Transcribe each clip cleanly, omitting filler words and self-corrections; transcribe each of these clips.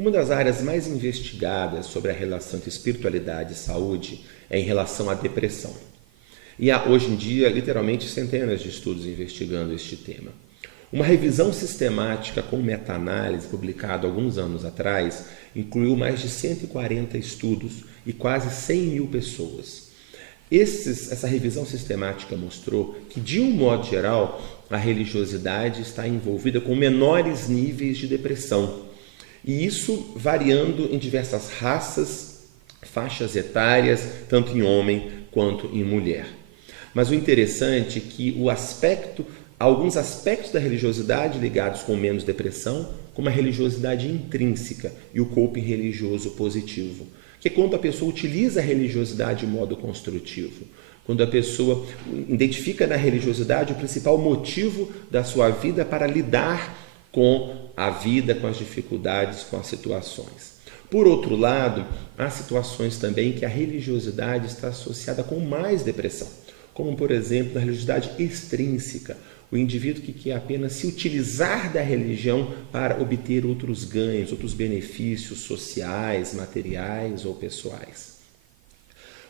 Uma das áreas mais investigadas sobre a relação entre espiritualidade e saúde é em relação à depressão. E há, hoje em dia, literalmente centenas de estudos investigando este tema. Uma revisão sistemática com meta-análise, publicada alguns anos atrás, incluiu mais de 140 estudos e quase 100 mil pessoas. Essa revisão sistemática mostrou que, de um modo geral, a religiosidade está envolvida com menores níveis de depressão. E isso variando em diversas raças, faixas etárias, tanto em homem quanto em mulher. Mas o interessante é que alguns aspectos da religiosidade ligados com menos depressão, como a religiosidade intrínseca e o coping religioso positivo, que é quando a pessoa utiliza a religiosidade de modo construtivo, quando a pessoa identifica na religiosidade o principal motivo da sua vida para lidar com a vida, com as dificuldades, com as situações. Por outro lado, há situações também que a religiosidade está associada com mais depressão, como, por exemplo, a religiosidade extrínseca, o indivíduo que quer apenas se utilizar da religião para obter outros ganhos, outros benefícios sociais, materiais ou pessoais.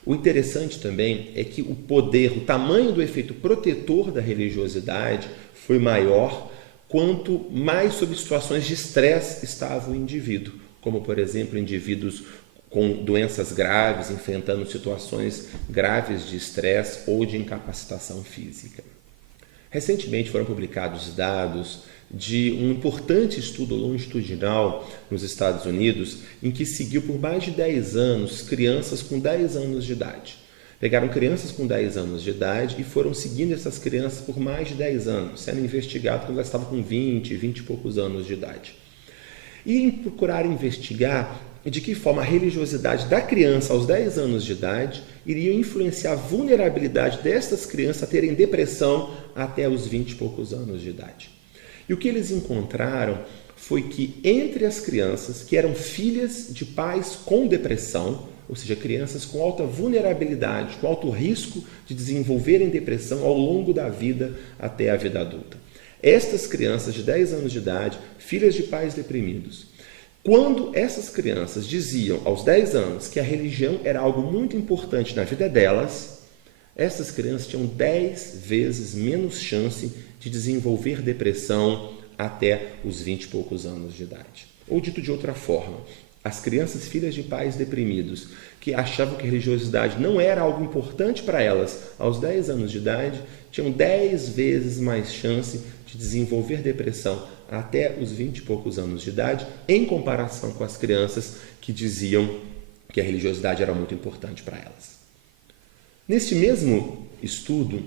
O interessante também é que o tamanho do efeito protetor da religiosidade foi maior quanto mais sob situações de estresse estava o indivíduo, como, por exemplo, indivíduos com doenças graves, enfrentando situações graves de estresse ou de incapacitação física. Recentemente foram publicados dados de um importante estudo longitudinal nos Estados Unidos, em que seguiu por mais de 10 anos crianças com 10 anos de idade. Pegaram crianças com 10 anos de idade e foram seguindo essas crianças por mais de 10 anos, sendo investigados quando elas estavam com 20 e poucos anos de idade. E procuraram investigar de que forma a religiosidade da criança aos 10 anos de idade iria influenciar a vulnerabilidade destas crianças a terem depressão até os 20 e poucos anos de idade. E o que eles encontraram foi que entre as crianças que eram filhas de pais com depressão, ou seja, crianças com alta vulnerabilidade, com alto risco de desenvolverem depressão ao longo da vida até a vida adulta. Estas crianças de 10 anos de idade, filhas de pais deprimidos, quando essas crianças diziam aos 10 anos que a religião era algo muito importante na vida delas, essas crianças tinham 10 vezes menos chance de desenvolver depressão até os 20 e poucos anos de idade. Ou dito de outra forma, as crianças filhas de pais deprimidos que achavam que a religiosidade não era algo importante para elas aos 10 anos de idade, tinham 10 vezes mais chance de desenvolver depressão até os 20 e poucos anos de idade, em comparação com as crianças que diziam que a religiosidade era muito importante para elas. Neste mesmo estudo,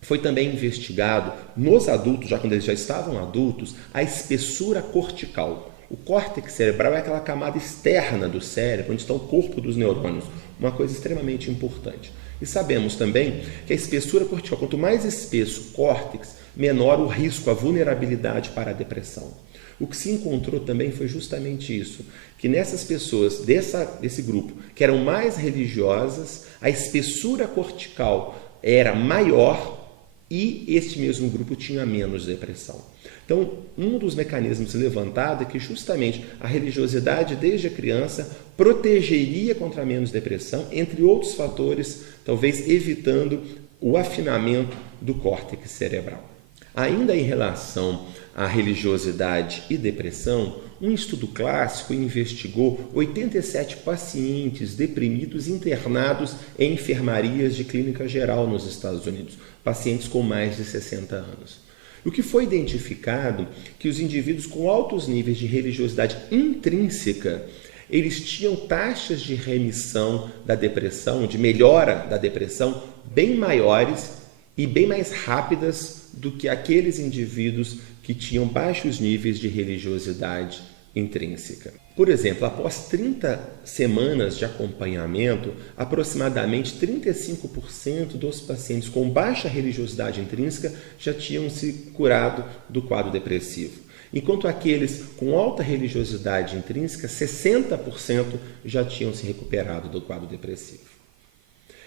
foi também investigado nos adultos, já quando eles já estavam adultos, a espessura cortical. O córtex cerebral é aquela camada externa do cérebro, onde está o corpo dos neurônios, uma coisa extremamente importante. E sabemos também que a espessura cortical, quanto mais espesso o córtex, menor o risco, a vulnerabilidade para a depressão. O que se encontrou também foi justamente isso, que nessas pessoas desse grupo que eram mais religiosas, a espessura cortical era maior e este mesmo grupo tinha menos depressão. Então, um dos mecanismos levantado é que justamente a religiosidade desde a criança protegeria contra menos depressão, entre outros fatores, talvez evitando o afinamento do córtex cerebral. Ainda em relação à religiosidade e depressão, um estudo clássico investigou 87 pacientes deprimidos internados em enfermarias de clínica geral nos Estados Unidos, pacientes com mais de 60 anos. O que foi identificado que os indivíduos com altos níveis de religiosidade intrínseca, eles tinham taxas de remissão da depressão, de melhora da depressão, bem maiores e bem mais rápidas do que aqueles indivíduos que tinham baixos níveis de religiosidade intrínseca. Por exemplo, após 30 semanas de acompanhamento, aproximadamente 35% dos pacientes com baixa religiosidade intrínseca já tinham se curado do quadro depressivo, enquanto aqueles com alta religiosidade intrínseca, 60% já tinham se recuperado do quadro depressivo.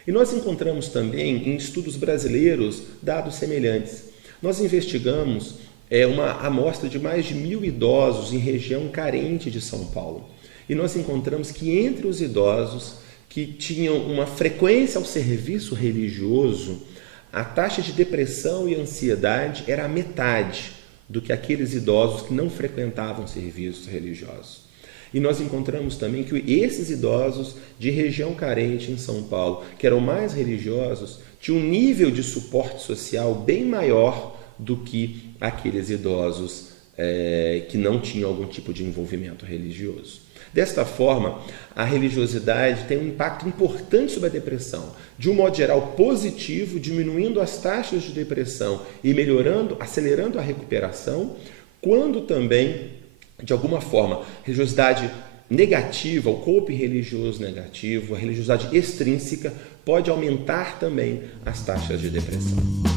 E nós encontramos também em estudos brasileiros dados semelhantes. Nós investigamos é uma amostra de mais de 1.000 idosos em região carente de São Paulo. E nós encontramos que entre os idosos que tinham uma frequência ao serviço religioso, a taxa de depressão e ansiedade era a metade do que aqueles idosos que não frequentavam serviços religiosos. E nós encontramos também que esses idosos de região carente em São Paulo, que eram mais religiosos, tinham um nível de suporte social bem maior do que aqueles idosos que não tinham algum tipo de envolvimento religioso. Desta forma, a religiosidade tem um impacto importante sobre a depressão, de um modo geral positivo, diminuindo as taxas de depressão e acelerando a recuperação, quando também, de alguma forma, religiosidade negativa, o coping religioso negativo, a religiosidade extrínseca pode aumentar também as taxas de depressão.